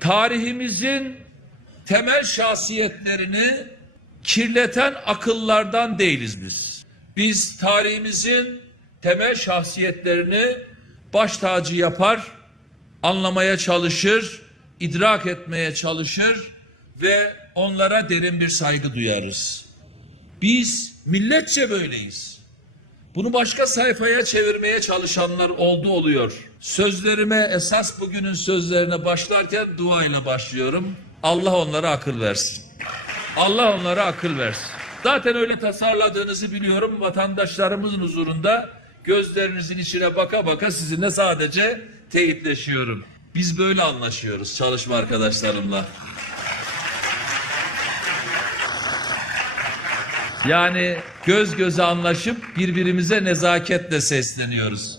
tarihimizin temel şahsiyetlerini kirleten akıllardan değiliz biz. Biz tarihimizin temel şahsiyetlerini baş tacı yapar, anlamaya çalışır, idrak etmeye çalışır ve onlara derin bir saygı duyarız. Biz milletçe böyleyiz. Bunu başka sayfaya çevirmeye çalışanlar oldu oluyor. Sözlerime esas bugünün sözlerine başlarken duayla başlıyorum. Allah onlara akıl versin. Allah onlara akıl versin. Zaten öyle tasarladığınızı biliyorum. Vatandaşlarımızın huzurunda gözlerinizin içine baka baka sizinle sadece teyitleşiyorum. Biz böyle anlaşıyoruz çalışma arkadaşlarımla. Yani göz göze anlaşıp birbirimize nezaketle sesleniyoruz.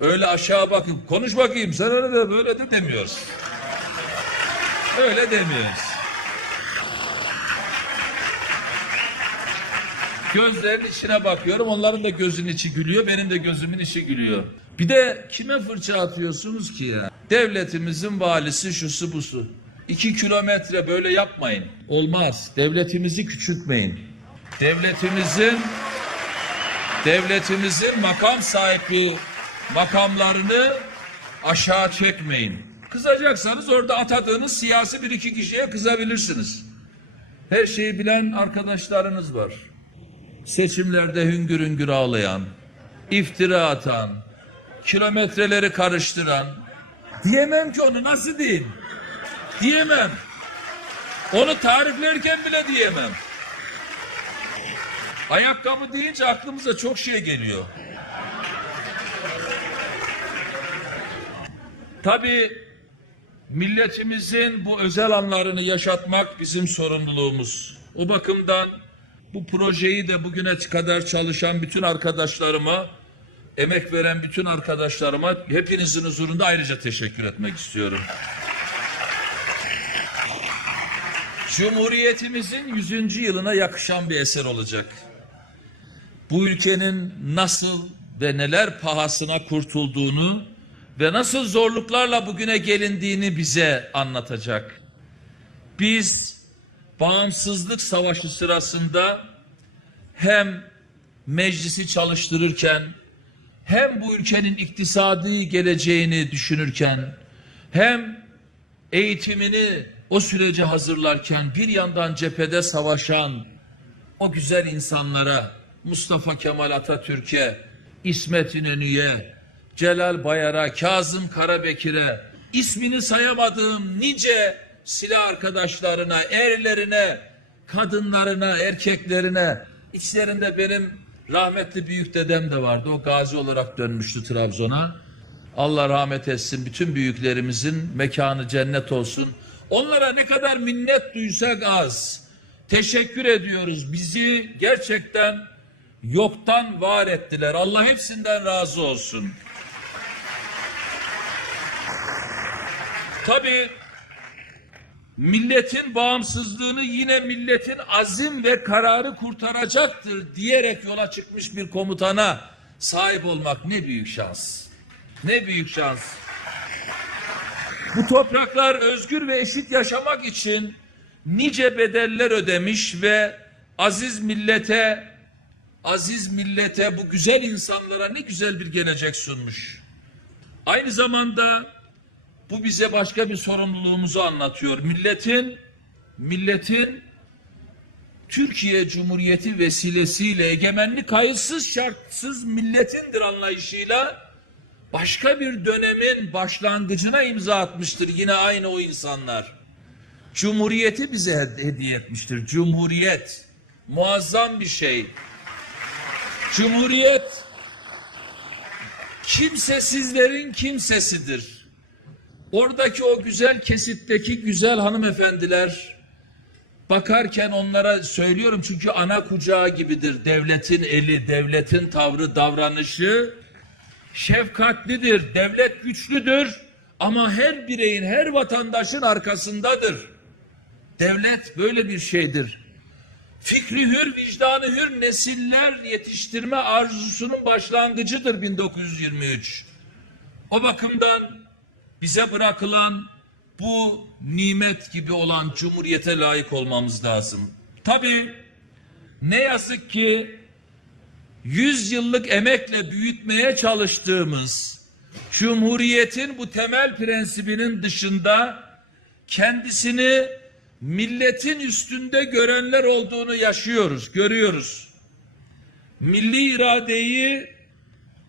Öyle aşağı bakıp konuş bakayım sen öyle de böyle de demiyoruz. Öyle demiyoruz. Gözlerin içine bakıyorum. Onların da gözünün içi gülüyor. Benim de gözümün içi gülüyor. Bir de kime fırça atıyorsunuz ki ya? Devletimizin valisi şusu busu. İki kilometre böyle yapmayın. Olmaz. Devletimizi küçültmeyin. Devletimizin devletimizin makam sahibi makamlarını aşağı çekmeyin. Kızacaksanız orada atadığınız siyasi bir iki kişiye kızabilirsiniz. Her şeyi bilen arkadaşlarınız var seçimlerde hüngür hüngür ağlayan, iftira atan, kilometreleri karıştıran, diyemem ki onu nasıl diyeyim? Diyemem. Onu tariflerken bile diyemem. Ayakkabı deyince aklımıza çok şey geliyor. Tabii milletimizin bu özel anlarını yaşatmak bizim sorumluluğumuz. O bakımdan bu projeyi de bugüne kadar çalışan bütün arkadaşlarıma, emek veren bütün arkadaşlarıma hepinizin huzurunda ayrıca teşekkür etmek istiyorum. Cumhuriyetimizin 100. yılına yakışan bir eser olacak. Bu ülkenin nasıl ve neler pahasına kurtulduğunu ve nasıl zorluklarla bugüne gelindiğini bize anlatacak. Biz bağımsızlık savaşı sırasında hem meclisi çalıştırırken hem bu ülkenin iktisadi geleceğini düşünürken hem eğitimini o sürece hazırlarken bir yandan cephede savaşan o güzel insanlara Mustafa Kemal Atatürk'e, İsmet İnönü'ye, Celal Bayar'a, Kazım Karabekir'e ismini sayamadığım nice silah arkadaşlarına, erlerine, kadınlarına, erkeklerine, içlerinde benim rahmetli büyük dedem de vardı. O gazi olarak dönmüştü Trabzon'a. Allah rahmet etsin bütün büyüklerimizin mekanı cennet olsun. Onlara ne kadar minnet duysak az. Teşekkür ediyoruz. Bizi gerçekten yoktan var ettiler. Allah hepsinden razı olsun. Tabii milletin bağımsızlığını yine milletin azim ve kararı kurtaracaktır diyerek yola çıkmış bir komutana sahip olmak ne büyük şans. Ne büyük şans. Bu topraklar özgür ve eşit yaşamak için nice bedeller ödemiş ve aziz millete aziz millete bu güzel insanlara ne güzel bir gelecek sunmuş. Aynı zamanda bu bize başka bir sorumluluğumuzu anlatıyor. Milletin milletin Türkiye Cumhuriyeti vesilesiyle egemenlik kayıtsız şartsız milletindir anlayışıyla başka bir dönemin başlangıcına imza atmıştır yine aynı o insanlar. Cumhuriyeti bize hediye etmiştir. Cumhuriyet muazzam bir şey. Cumhuriyet kimsesizlerin kimsesidir. Oradaki o güzel kesitteki güzel hanımefendiler bakarken onlara söylüyorum çünkü ana kucağı gibidir. Devletin eli, devletin tavrı, davranışı şefkatlidir. Devlet güçlüdür ama her bireyin, her vatandaşın arkasındadır. Devlet böyle bir şeydir. Fikri hür, vicdanı hür nesiller yetiştirme arzusunun başlangıcıdır 1923. O bakımdan bize bırakılan bu nimet gibi olan cumhuriyete layık olmamız lazım. Tabii ne yazık ki 100 yıllık emekle büyütmeye çalıştığımız Cumhuriyetin bu temel prensibinin dışında kendisini milletin üstünde görenler olduğunu yaşıyoruz, görüyoruz. Milli iradeyi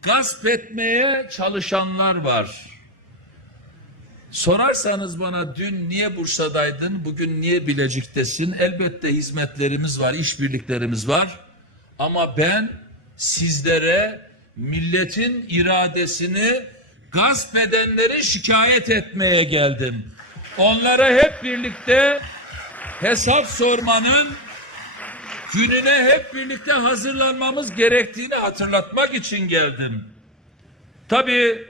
gasp etmeye çalışanlar var. Sorarsanız bana dün niye Bursa'daydın, bugün niye Bilecik'tesin? Elbette hizmetlerimiz var, işbirliklerimiz var. Ama ben sizlere milletin iradesini gasp edenleri şikayet etmeye geldim. Onlara hep birlikte hesap sormanın gününe hep birlikte hazırlanmamız gerektiğini hatırlatmak için geldim. Tabii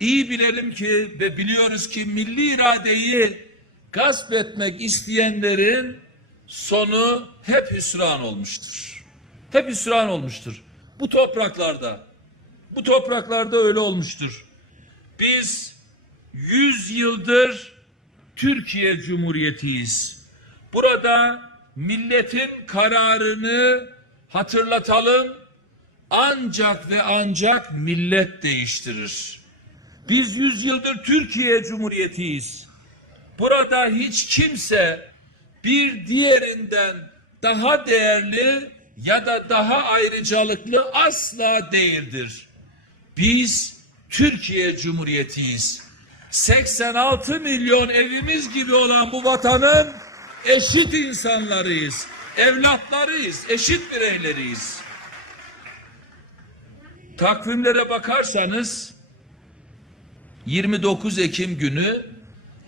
iyi bilelim ki ve biliyoruz ki milli iradeyi gasp etmek isteyenlerin sonu hep hüsran olmuştur. Hep hüsran olmuştur. Bu topraklarda, bu topraklarda öyle olmuştur. Biz 100 yıldır Türkiye Cumhuriyetiyiz. Burada milletin kararını hatırlatalım. Ancak ve ancak millet değiştirir. Biz 100 yıldır Türkiye Cumhuriyetiyiz. Burada hiç kimse bir diğerinden daha değerli ya da daha ayrıcalıklı asla değildir. Biz Türkiye Cumhuriyetiyiz. 86 milyon evimiz gibi olan bu vatanın eşit insanlarıyız. Evlatlarıyız, eşit bireyleriyiz. Takvimlere bakarsanız 29 Ekim günü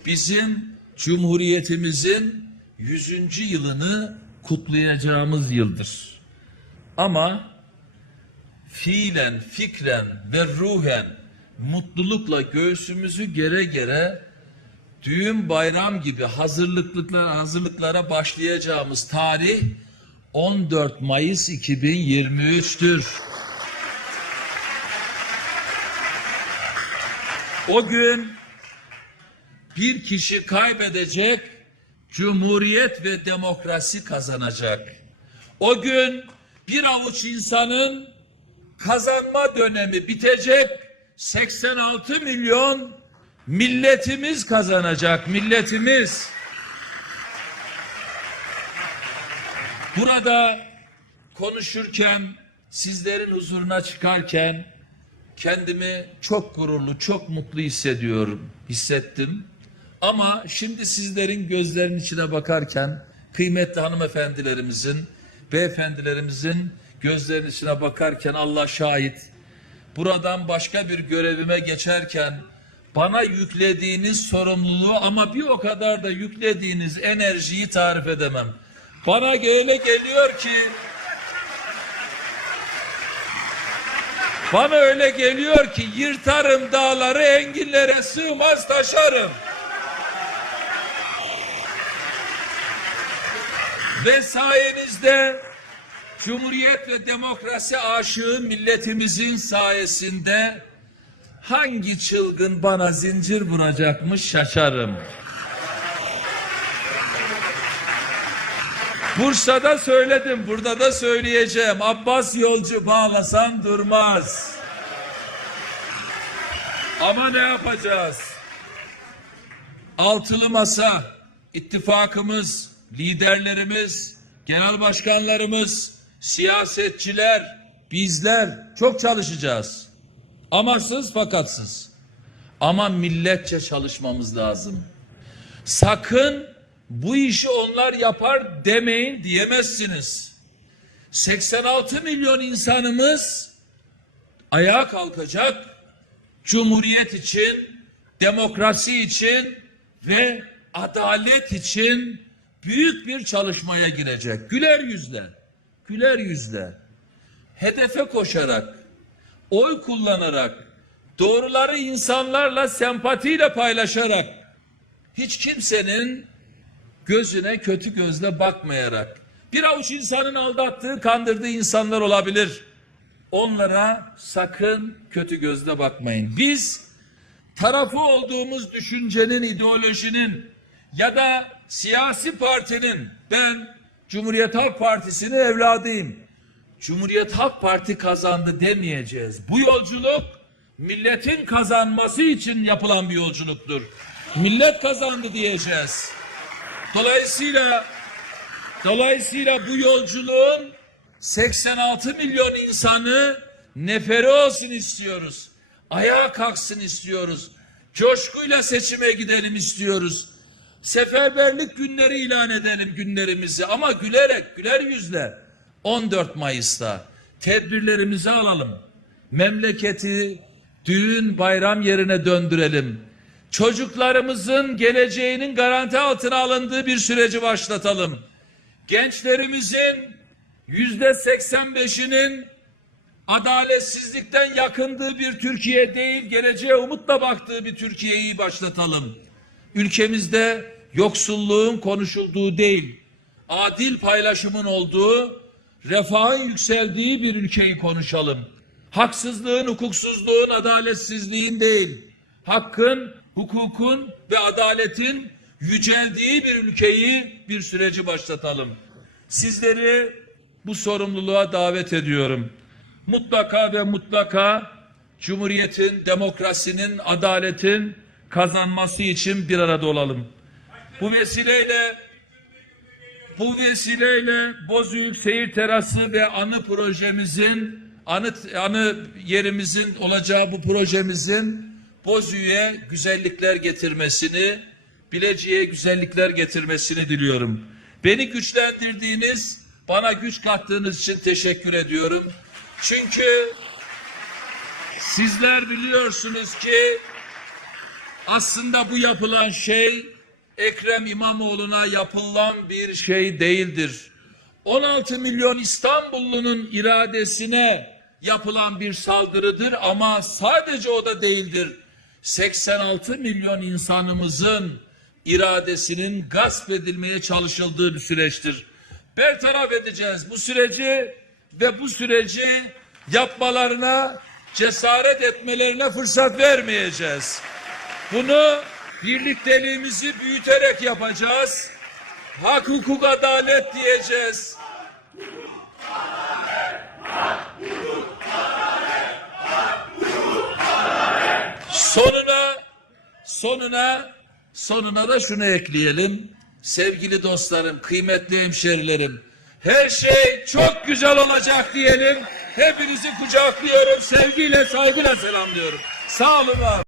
bizim Cumhuriyetimizin 100. yılını kutlayacağımız yıldır. Ama fiilen, fikren ve ruhen mutlulukla göğsümüzü gere gere düğün bayram gibi hazırlıklara, hazırlıklara başlayacağımız tarih 14 Mayıs 2023'tür. O gün bir kişi kaybedecek, cumhuriyet ve demokrasi kazanacak. O gün bir avuç insanın kazanma dönemi bitecek, 86 milyon milletimiz kazanacak, milletimiz. Burada konuşurken, sizlerin huzuruna çıkarken kendimi çok gururlu, çok mutlu hissediyorum, hissettim. Ama şimdi sizlerin gözlerinin içine bakarken kıymetli hanımefendilerimizin, beyefendilerimizin gözlerinin içine bakarken Allah şahit. Buradan başka bir görevime geçerken bana yüklediğiniz sorumluluğu ama bir o kadar da yüklediğiniz enerjiyi tarif edemem. Bana öyle geliyor ki Bana öyle geliyor ki yırtarım dağları enginlere sığmaz taşarım. Ve sayenizde Cumhuriyet ve demokrasi aşığı milletimizin sayesinde hangi çılgın bana zincir vuracakmış şaşarım. Bursa'da söyledim, burada da söyleyeceğim. Abbas yolcu bağlasan durmaz. Ama ne yapacağız? Altılı masa, ittifakımız, liderlerimiz, genel başkanlarımız, siyasetçiler, bizler çok çalışacağız. Amasız fakatsız. Ama milletçe çalışmamız lazım. Sakın bu işi onlar yapar demeyin diyemezsiniz. 86 milyon insanımız ayağa kalkacak. Cumhuriyet için, demokrasi için ve adalet için büyük bir çalışmaya girecek. Güler yüzle, güler yüzle, hedefe koşarak, oy kullanarak, doğruları insanlarla sempatiyle paylaşarak, hiç kimsenin gözüne kötü gözle bakmayarak, bir avuç insanın aldattığı, kandırdığı insanlar olabilir. Onlara sakın kötü gözle bakmayın. Biz tarafı olduğumuz düşüncenin, ideolojinin ya da siyasi partinin ben Cumhuriyet Halk Partisi'nin evladıyım. Cumhuriyet Halk Parti kazandı demeyeceğiz. Bu yolculuk milletin kazanması için yapılan bir yolculuktur. Millet kazandı diyeceğiz. Dolayısıyla dolayısıyla bu yolculuğun 86 milyon insanı neferi olsun istiyoruz. Ayağa kalksın istiyoruz. Coşkuyla seçime gidelim istiyoruz. Seferberlik günleri ilan edelim günlerimizi ama gülerek, güler yüzle 14 Mayıs'ta tedbirlerimizi alalım. Memleketi düğün bayram yerine döndürelim. Çocuklarımızın geleceğinin garanti altına alındığı bir süreci başlatalım. Gençlerimizin yüzde 85'inin adaletsizlikten yakındığı bir Türkiye değil, geleceğe umutla baktığı bir Türkiye'yi başlatalım. Ülkemizde yoksulluğun konuşulduğu değil, adil paylaşımın olduğu, refahın yükseldiği bir ülkeyi konuşalım. Haksızlığın, hukuksuzluğun, adaletsizliğin değil, hakkın, hukukun ve adaletin yüceldiği bir ülkeyi, bir süreci başlatalım. Sizleri bu sorumluluğa davet ediyorum. Mutlaka ve mutlaka Cumhuriyetin, demokrasinin, adaletin kazanması için bir arada olalım. Bu vesileyle bu vesileyle Bozüyük Seyir Terası ve anı projemizin anı anı yerimizin olacağı bu projemizin Bozüyük'e güzellikler getirmesini, Bilecik'e güzellikler getirmesini diliyorum. Beni güçlendirdiğiniz, bana güç kattığınız için teşekkür ediyorum. Çünkü sizler biliyorsunuz ki aslında bu yapılan şey Ekrem İmamoğlu'na yapılan bir şey değildir. 16 milyon İstanbullunun iradesine yapılan bir saldırıdır ama sadece o da değildir. 86 milyon insanımızın iradesinin gasp edilmeye çalışıldığı bir süreçtir. Bertaraf edeceğiz bu süreci ve bu süreci yapmalarına cesaret etmelerine fırsat vermeyeceğiz. Bunu birlikteliğimizi büyüterek yapacağız. Hak, hukuk, adalet diyeceğiz. Sonuna, sonuna, sonuna da şunu ekleyelim. Sevgili dostlarım, kıymetli hemşerilerim, her şey çok güzel olacak diyelim. Hepinizi kucaklıyorum, sevgiyle, saygıyla selamlıyorum. Sağ olun abi.